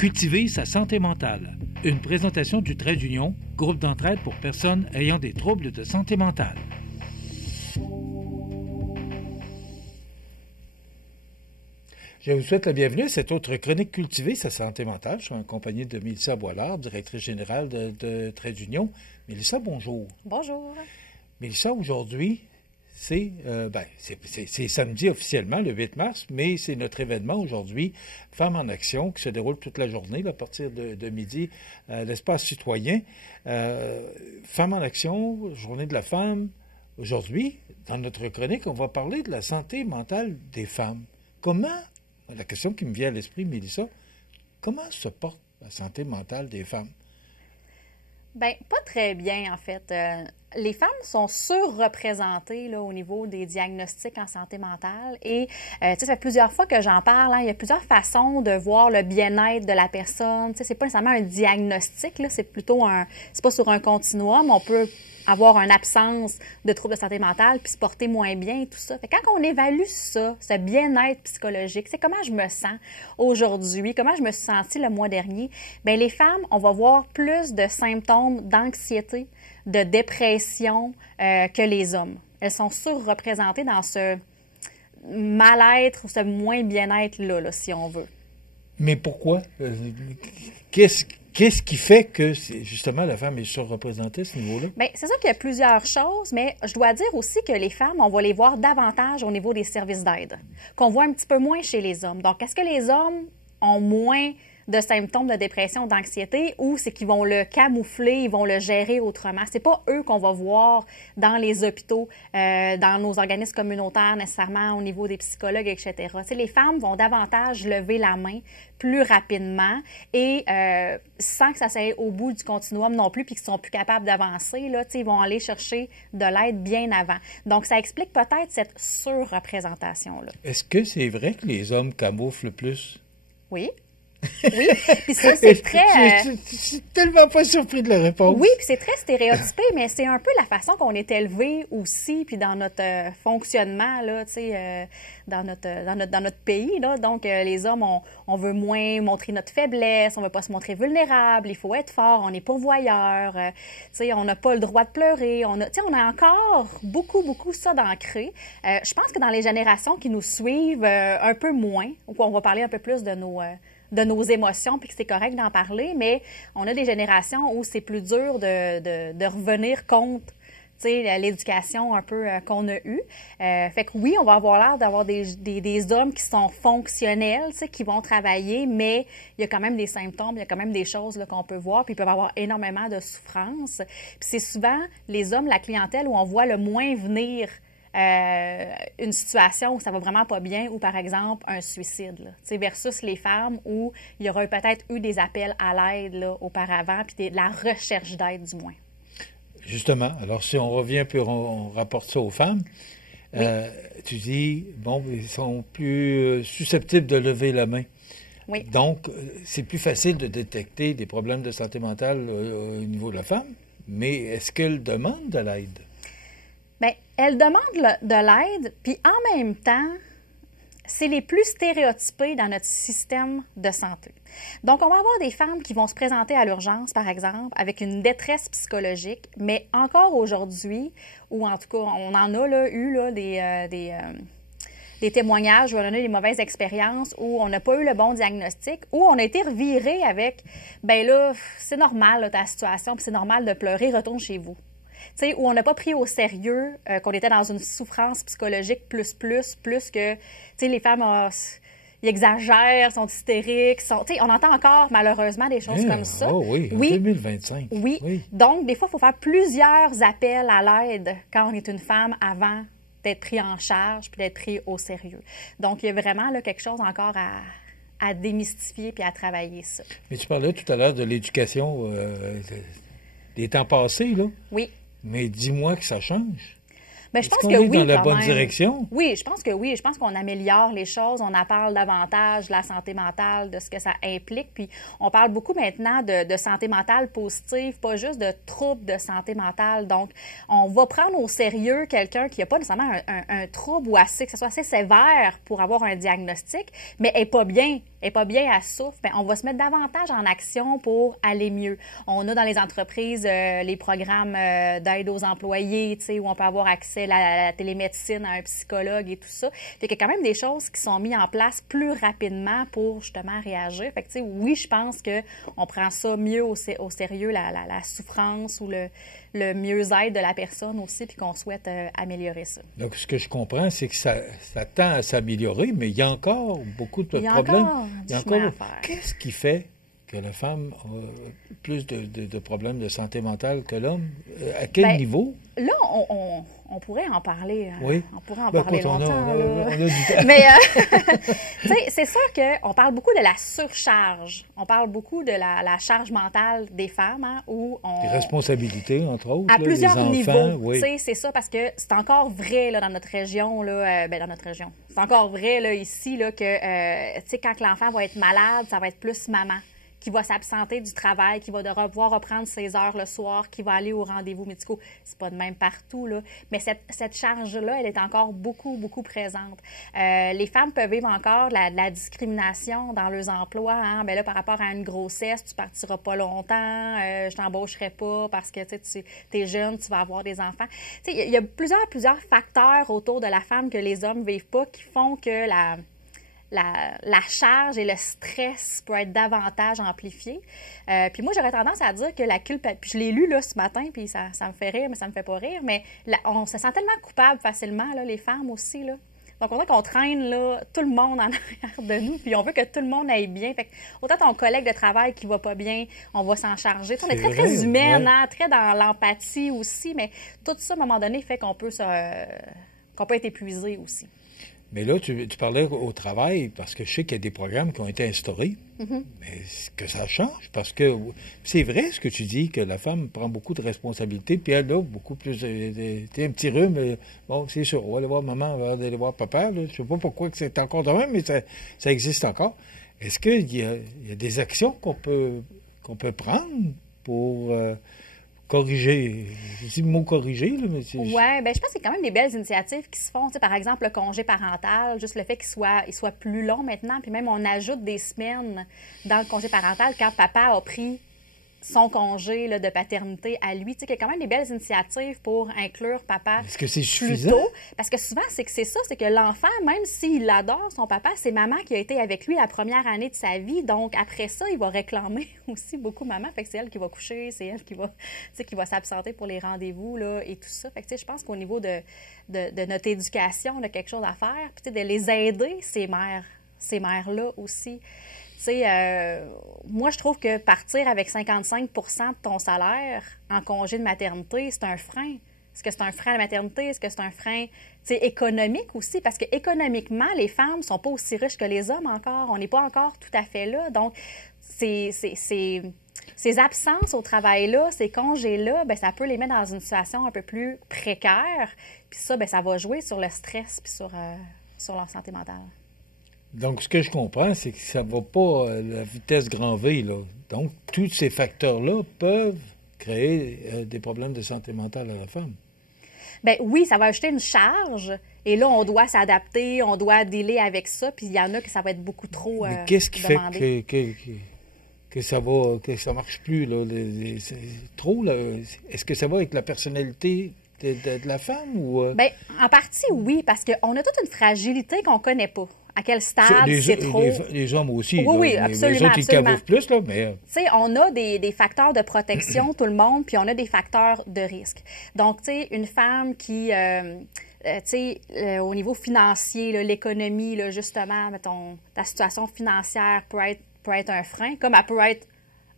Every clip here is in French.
Cultiver sa santé mentale. Une présentation du Trait d'Union, groupe d'entraide pour personnes ayant des troubles de santé mentale. Je vous souhaite la bienvenue à cette autre chronique Cultiver sa santé mentale. Je suis en compagnie de Mélissa Boilard, directrice générale de Trait d'Union. Mélissa, bonjour. Bonjour. Mélissa, aujourd'hui, c'est samedi officiellement, le 8 mars, mais c'est notre événement aujourd'hui, Femmes en action, qui se déroule toute la journée, à partir de midi, à l'espace citoyen. Femmes en action, journée de la femme. Aujourd'hui, dans notre chronique, on va parler de la santé mentale des femmes. La question qui me vient à l'esprit, Mélissa, comment se porte la santé mentale des femmes? Bien, pas très bien, en fait. Les femmes sont surreprésentées là, au niveau des diagnostics en santé mentale. Et, ça fait plusieurs fois que j'en parle. Il y a plusieurs façons de voir le bien-être de la personne. C'est pas nécessairement un diagnostic, là, c'est plutôt c'est pas sur un continuum. On peut avoir une absence de troubles de santé mentale puis se porter moins bien et tout ça. Fait que quand on évalue ça, ce bien-être psychologique, c'est comment je me sens aujourd'hui, comment je me suis sentie le mois dernier, bien, les femmes, on va voir plus de symptômes d'anxiété, de dépression que les hommes. Elles sont surreprésentées dans ce mal-être ou ce moins bien-être-là, là, si on veut. Mais pourquoi? Qu'est-ce qui fait que, justement, la femme est surreprésentée à ce niveau-là? Bien, c'est sûr qu'il y a plusieurs choses, mais je dois dire aussi que les femmes, on va les voir davantage au niveau des services d'aide, qu'on voit un petit peu moins chez les hommes. Donc, est-ce que les hommes ont moins de symptômes de dépression, d'anxiété, ou c'est qu'ils vont le camoufler, ils vont le gérer autrement? C'est pas eux qu'on va voir dans les hôpitaux, dans nos organismes communautaires, nécessairement au niveau des psychologues, etc. T'sais, les femmes vont davantage lever la main plus rapidement et sans que ça s'aille au bout du continuum non plus, puis qu'ils sont plus capables d'avancer, là, ils vont aller chercher de l'aide bien avant. Donc, ça explique peut-être cette surreprésentation-là. Est-ce que c'est vrai que les hommes camouflent plus? Oui. Oui, puis ça, c'est très... Je suis tellement pas surpris de la réponse. Oui, puis c'est très stéréotypé, mais c'est un peu la façon qu'on est élevé aussi, puis dans notre fonctionnement, là, tu sais, dans notre pays, là. Donc, les hommes, on veut moins montrer notre faiblesse, on veut pas se montrer vulnérable, il faut être fort, on est pourvoyeur, tu sais, on n'a pas le droit de pleurer, on a encore beaucoup ça d'ancré. Je pense que dans les générations qui nous suivent, un peu moins, où on va parler un peu plus de nos émotions, puis que c'est correct d'en parler, mais on a des générations où c'est plus dur de revenir contre l'éducation un peu qu'on a eue. Fait que oui, on va avoir l'air d'avoir des hommes qui sont fonctionnels, qui vont travailler, mais il y a quand même des symptômes, il y a quand même des choses là, qu'on peut voir, puis ils peuvent avoir énormément de souffrance. Puis c'est souvent les hommes, la clientèle, où on voit le moins venir une situation où ça va vraiment pas bien, ou par exemple un suicide, là, versus les femmes où il y aura peut-être eu des appels à l'aide là, auparavant, puis de la recherche d'aide du moins. Justement, alors si on revient puis on rapporte ça aux femmes, oui. Tu dis, bon, ils sont plus susceptibles de lever la main. Oui. Donc, c'est plus facile de détecter des problèmes de santé mentale au niveau de la femme, mais est-ce qu'elle demande de l'aide? Bien, elle demande de l'aide, puis en même temps, c'est les plus stéréotypés dans notre système de santé. Donc, on va avoir des femmes qui vont se présenter à l'urgence, par exemple, avec une détresse psychologique, mais encore aujourd'hui, ou en tout cas, on en a là, eu là, des témoignages où on a eu des mauvaises expériences, où on n'a pas eu le bon diagnostic, où on a été reviré avec « ben là, c'est normal là, ta situation, puis c'est normal de pleurer, retourne chez vous ». T'sais, où on n'a pas pris au sérieux qu'on était dans une souffrance psychologique plus que, les femmes, ils exagèrent, sont hystériques, on entend encore malheureusement des choses comme ça. Oh oui, en 2025. Oui, donc des fois, il faut faire plusieurs appels à l'aide quand on est une femme avant d'être pris en charge puis d'être pris au sérieux. Donc, il y a vraiment là, quelque chose encore à démystifier puis à travailler ça. Mais tu parlais tout à l'heure de l'éducation des temps passés, là. Oui. Mais dis-moi que ça change. Bien, je pense qu'on que est oui, dans la quand bonne même. direction? Oui, je pense que oui. Je pense qu'on améliore les choses. On en parle davantage de la santé mentale, de ce que ça implique. Puis, on parle beaucoup maintenant de santé mentale positive, pas juste de troubles de santé mentale. Donc, on va prendre au sérieux quelqu'un qui n'a pas nécessairement un trouble ou que ce soit assez sévère pour avoir un diagnostic, mais n'est pas bien n'est pas bien, elle souffre, bien, on va se mettre davantage en action pour aller mieux. On a dans les entreprises les programmes d'aide aux employés, tu sais, où on peut avoir accès à la télémédecine, à un psychologue et tout ça. Fait qu'il y a quand même des choses qui sont mises en place plus rapidement pour justement réagir. Fait que, tu sais, oui, je pense qu'on prend ça mieux au sérieux, la souffrance ou le mieux-être de la personne aussi, puis qu'on souhaite améliorer ça. Donc, ce que je comprends, c'est que ça tend à s'améliorer, mais il y a encore beaucoup de problèmes. Il y a encore à faire. Qu'est-ce qui fait que la femme a plus de problèmes de santé mentale que l'homme? À quel niveau? Là, on pourrait en parler. Oui. On pourrait en parler longtemps. On a du temps. Mais c'est sûr qu'on parle beaucoup de la surcharge. On parle beaucoup de la charge mentale des femmes, hein, où on... Des responsabilités, entre autres. À là, plusieurs les enfants, niveaux. Oui. C'est ça, parce que c'est encore vrai là, dans notre région. Là, dans notre région. C'est encore vrai là, ici là, que quand l'enfant va être malade, ça va être plus maman qui va s'absenter du travail, qui va devoir reprendre ses heures le soir, qui va aller aux rendez-vous médicaux. C'est pas de même partout, là. Mais cette charge-là, elle est encore beaucoup, beaucoup présente. Les femmes peuvent vivre encore de la discrimination dans leurs emplois. Hein? Bien là, par rapport à une grossesse, tu partiras pas longtemps, je t'embaucherai pas parce que tu es jeune, tu vas avoir des enfants. Il y a plusieurs facteurs autour de la femme que les hommes vivent pas qui font que la charge et le stress peut être davantage amplifié. Puis moi, j'aurais tendance à dire que la culpabilité... Puis je l'ai lu là, ce matin, puis ça me fait rire, mais ça me fait pas rire, mais on se sent tellement coupable facilement, là, les femmes aussi, là. Donc, on dirait qu'on traîne là, tout le monde en arrière de nous, puis on veut que tout le monde aille bien. Fait que, autant ton collègue de travail qui va pas bien, on va s'en charger. On est très, très humaine, hein, très dans l'empathie aussi, mais tout ça, à un moment donné, fait qu'on peut être épuisé aussi. Mais là, tu parlais au travail, parce que je sais qu'il y a des programmes qui ont été instaurés, mais que ça change, parce que c'est vrai ce que tu dis, que la femme prend beaucoup de responsabilités, puis elle a beaucoup plus un petit rhume, bon, c'est sûr, on va aller voir maman, on va aller voir papa, là. Je sais pas pourquoi que c'est encore de même, mais ça existe encore. Est-ce qu'il y a des actions qu'on peut prendre pour... corriger. Je dis le mot corriger, là, mais c'est... Oui, bien, je pense qu'il y a quand même des belles initiatives qui se font. Tu sais, par exemple, le congé parental, juste le fait qu'il soit plus long maintenant, puis même on ajoute des semaines dans le congé parental quand papa a pris son congé là, de paternité à lui. Tu sais, qu'il y a quand même des belles initiatives pour inclure papa. Est-ce que c'est plus suffisant? tôt. Parce que souvent, c'est que l'enfant, même s'il adore son papa, c'est maman qui a été avec lui la première année de sa vie. Donc, après ça, il va réclamer aussi beaucoup maman. Fait que c'est elle qui va coucher, c'est elle qui va s'absenter pour les rendez-vous là, et tout ça. Fait que, tu sais, je pense qu'au niveau de notre éducation, on a quelque chose à faire. Puis, tu sais, de les aider, ces mères-là aussi. Tu sais, moi, je trouve que partir avec 55 % de ton salaire en congé de maternité, c'est un frein. Est-ce que c'est un frein à la maternité? Est-ce que c'est un frein économique aussi? Parce que économiquement, les femmes ne sont pas aussi riches que les hommes encore. On n'est pas encore tout à fait là. Donc, ces absences au travail-là, ces congés-là, bien, ça peut les mettre dans une situation un peu plus précaire. Puis ça, bien, ça va jouer sur le stress puis sur leur santé mentale. Donc, ce que je comprends, c'est que ça ne va pas à la vitesse grand V, là. Donc, tous ces facteurs-là peuvent créer des problèmes de santé mentale à la femme. Bien oui, ça va ajouter une charge. Et là, on doit s'adapter, on doit dealer avec ça. Puis il y en a que ça va être beaucoup trop Mais qu'est-ce qui demandé. fait que ça marche plus, là? C'est trop, là? Est-ce que ça va avec la personnalité de la femme ou... Bien, en partie, oui, parce qu'on a toute une fragilité qu'on ne connaît pas. À quel stade c'est trop... Les hommes aussi. Oui, là, absolument. Les autres, ils cavoufent plus, là, mais... Tu sais, on a des facteurs de protection, tout le monde, puis on a des facteurs de risque. Donc, tu sais, une femme qui... au niveau financier, là, l'économie, là, justement, mettons, ta situation financière peut être un frein, comme elle peut être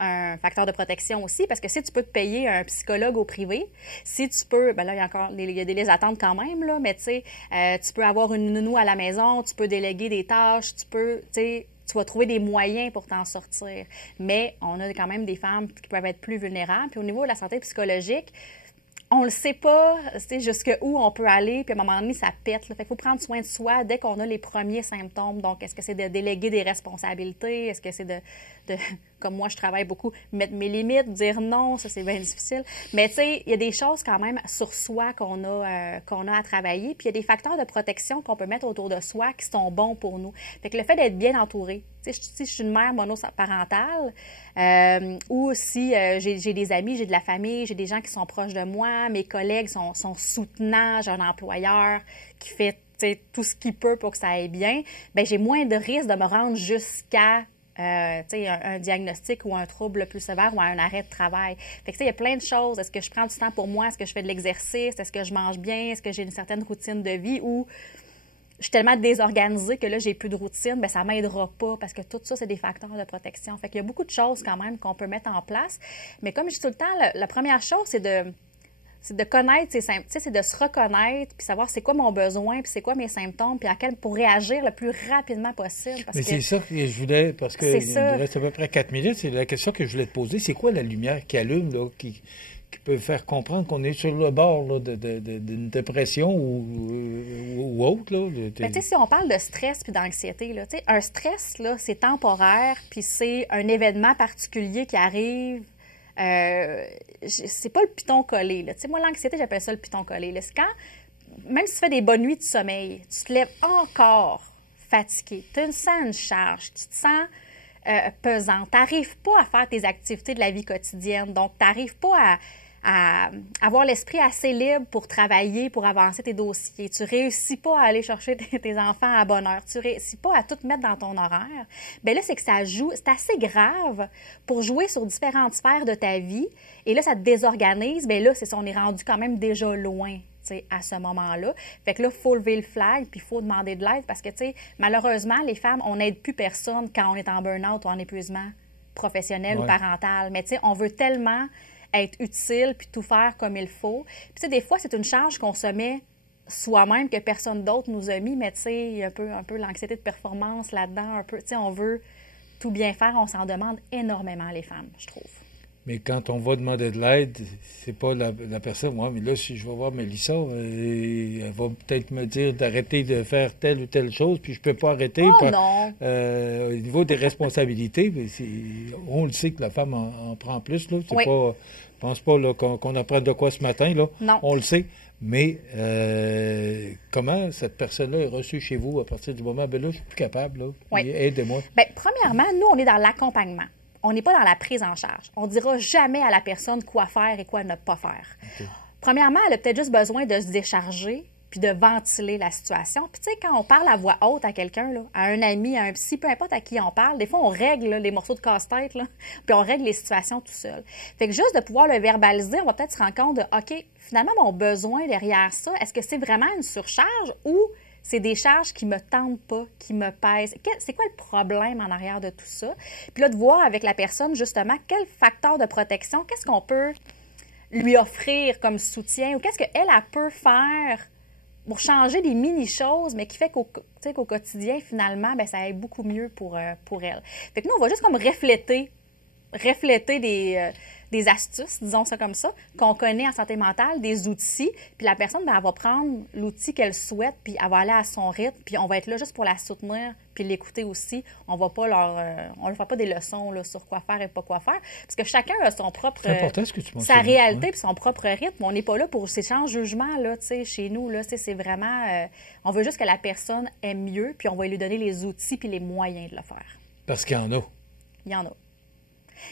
un facteur de protection aussi, parce que si tu peux te payer un psychologue au privé, si tu peux, ben là, il y a des listes d'attente quand même, là, mais tu sais, tu peux avoir une nounou à la maison, tu peux déléguer des tâches, tu vas trouver des moyens pour t'en sortir. Mais on a quand même des femmes qui peuvent être plus vulnérables. Puis au niveau de la santé psychologique, on le sait pas, jusqu'où on peut aller, puis à un moment donné, ça pète. Là. Fait qu'il faut prendre soin de soi dès qu'on a les premiers symptômes. Donc, est-ce que c'est de déléguer des responsabilités? Est-ce que c'est comme moi, je travaille beaucoup, mettre mes limites, dire non, ça, c'est bien difficile. Mais tu sais, il y a des choses quand même sur soi qu'on a à travailler. Puis il y a des facteurs de protection qu'on peut mettre autour de soi qui sont bons pour nous. Fait que le fait d'être bien entouré, tu sais, si je suis une mère monoparentale, ou si j'ai des amis, j'ai de la famille, j'ai des gens qui sont proches de moi, mes collègues sont soutenants, j'ai un employeur qui fait tout ce qu'il peut pour que ça aille bien, bien, j'ai moins de risques de me rendre jusqu'à un diagnostic ou un trouble plus sévère ou un arrêt de travail. Fait que il y a plein de choses. Est-ce que je prends du temps pour moi? Est-ce que je fais de l'exercice? Est-ce que je mange bien? Est-ce que j'ai une certaine routine de vie? Ou je suis tellement désorganisée que là, j'ai plus de routine, bien, ça m'aidera pas parce que tout ça, c'est des facteurs de protection. Fait qu'il y a beaucoup de choses quand même qu'on peut mettre en place. Mais comme je dis tout le temps, la première chose, c'est de connaître ses symptômes, c'est de se reconnaître, puis savoir c'est quoi mon besoin, puis c'est quoi mes symptômes, puis pour réagir le plus rapidement possible. Mais c'est ça que je voulais, parce qu'il nous reste à peu près 4 minutes, c'est la question que je voulais te poser. C'est quoi la lumière qui allume, là, qui peut faire comprendre qu'on est sur le bord là, d'une dépression ou autre? Là, ben, si on parle de stress puis d'anxiété, là, un stress, là, c'est temporaire, puis c'est un événement particulier qui arrive. C'est pas le piton collé. Là. Moi, l'anxiété, j'appelle ça le piton collé. Là. C'est quand, même si tu fais des bonnes nuits de sommeil, tu te lèves encore fatigué, tu sens une charge, tu te sens pesant, tu n'arrives pas à faire tes activités de la vie quotidienne. Donc, tu n'arrives pas à avoir l'esprit assez libre pour travailler, pour avancer tes dossiers. Tu réussis pas à aller chercher tes enfants à bonne heure. Tu réussis pas à tout mettre dans ton horaire. Bien là, c'est que ça joue, c'est assez grave pour jouer sur différentes sphères de ta vie. Et là, ça te désorganise. Bien là, c'est ça, on est rendu quand même déjà loin. À ce moment-là. Fait que là, il faut lever le flag, puis il faut demander de l'aide parce que, malheureusement, les femmes, on n'aide plus personne quand on est en burn-out ou en épuisement professionnel ou parental. Mais on veut tellement être utile puis tout faire comme il faut. Puis des fois, c'est une charge qu'on se met soi-même que personne d'autre nous a mis, mais il y a un peu l'anxiété de performance là-dedans, un peu, on veut tout bien faire, on s'en demande énormément, les femmes, je trouve. Mais quand on va demander de l'aide, c'est pas la personne. Moi, mais là, si je vais voir Mélissa, elle va peut-être me dire d'arrêter de faire telle ou telle chose, puis je peux pas arrêter. Oh non! Au niveau des responsabilités, on le sait que la femme en prend plus. Là. C'est pas, je pense pas là, qu'on apprend de quoi ce matin. Là. Non. On le sait. Mais comment cette personne-là est reçue chez vous à partir du moment, là, je suis plus capable, là. Oui. Aidez-moi. Bien, premièrement, nous, on est dans l'accompagnement. On n'est pas dans la prise en charge. On ne dira jamais à la personne quoi faire et quoi ne pas faire. Okay. Premièrement, elle a peut-être juste besoin de se décharger puis de ventiler la situation. Puis quand on parle à voix haute à quelqu'un, là, à un ami, à un psy, peu importe à qui on parle, des fois, on règle là, les morceaux de casse-tête, là, puis on règle les situations tout seul. Fait que juste de pouvoir le verbaliser, on va peut-être se rendre compte de, OK, finalement, mon besoin derrière ça, est-ce que c'est vraiment une surcharge ou c'est des charges qui me tentent pas, qui me pèsent? C'est quoi le problème en arrière de tout ça? Puis là, de voir avec la personne, justement, quel facteur de protection, qu'est-ce qu'on peut lui offrir comme soutien ou qu'est-ce qu'elle peut faire pour changer des mini-choses, mais qui fait qu'au quotidien, finalement, bien, ça aille beaucoup mieux pour elle. Fait que nous, on va juste comme refléter des astuces, disons ça comme ça, qu'on connaît en santé mentale, des outils, puis la personne, bien, elle va prendre l'outil qu'elle souhaite, puis elle va aller à son rythme, puis on va être là juste pour la soutenir, puis l'écouter aussi. On va pas on ne fait pas des leçons là, sur quoi faire et pas quoi faire, parce que chacun a son propre... C'est important ce que tu mentionnes. Sa réalité puis son propre rythme. On n'est pas là pour ces sans jugement, là, tu sais, chez nous, là, c'est vraiment... on veut juste que la personne aime mieux, puis on va lui donner les outils puis les moyens de le faire. Parce qu'il y en a. Il y en a.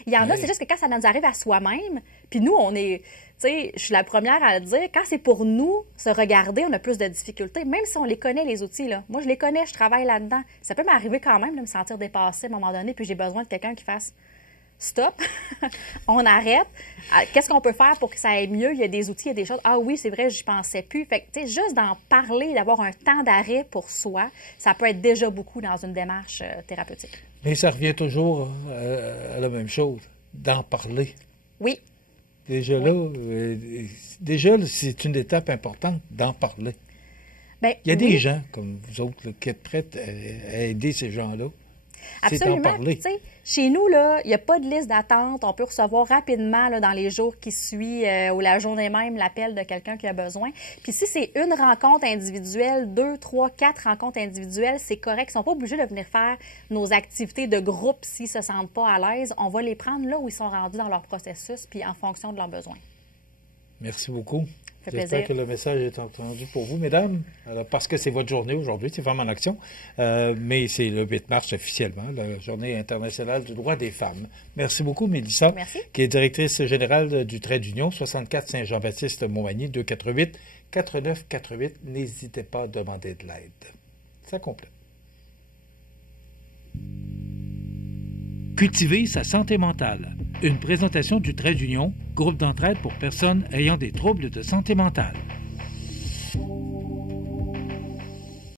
Il y en a, c'est juste que quand ça nous arrive à soi-même, puis nous, on est, tu sais, je suis la première à le dire, quand c'est pour nous se regarder, on a plus de difficultés, même si on les connaît, les outils, là. Moi, je les connais, je travaille là-dedans. Ça peut m'arriver quand même de me sentir dépassée à un moment donné, puis j'ai besoin de quelqu'un qui fasse stop, on arrête. Qu'est-ce qu'on peut faire pour que ça aille mieux? Il y a des outils, il y a des choses. Ah oui, c'est vrai, j'y pensais plus. Fait que, tu sais, juste d'en parler, d'avoir un temps d'arrêt pour soi, ça peut être déjà beaucoup dans une démarche thérapeutique. Mais ça revient toujours à la même chose, d'en parler. Oui. Déjà là, c'est une étape importante d'en parler. Bien, il y a des gens comme vous autres là, qui êtes prêts à aider ces gens-là. C'est d'en Absolument. parler. Tu sais, chez nous, là, il n'y a pas de liste d'attente. On peut recevoir rapidement là, dans les jours qui suivent ou la journée même l'appel de quelqu'un qui a besoin. Puis si c'est une rencontre individuelle, 2, 3, 4 rencontres individuelles, c'est correct. Ils ne sont pas obligés de venir faire nos activités de groupe s'ils ne se sentent pas à l'aise. On va les prendre là où ils sont rendus dans leur processus puis en fonction de leurs besoins. Merci beaucoup. Ça fait J'espère plaisir. que le message est entendu pour vous, mesdames. Alors, parce que c'est votre journée aujourd'hui, c'est Femmes en action. Mais c'est le 8 mars officiellement, la Journée internationale du droit des femmes. Merci beaucoup, Mélissa, Merci. qui est directrice générale du Trait d'Union, 64 Saint-Jean-Baptiste, Montmagny, 248-4948. N'hésitez pas à demander de l'aide. Ça complète. Cultiver sa santé mentale. Une présentation du Trait d'Union, groupe d'entraide pour personnes ayant des troubles de santé mentale.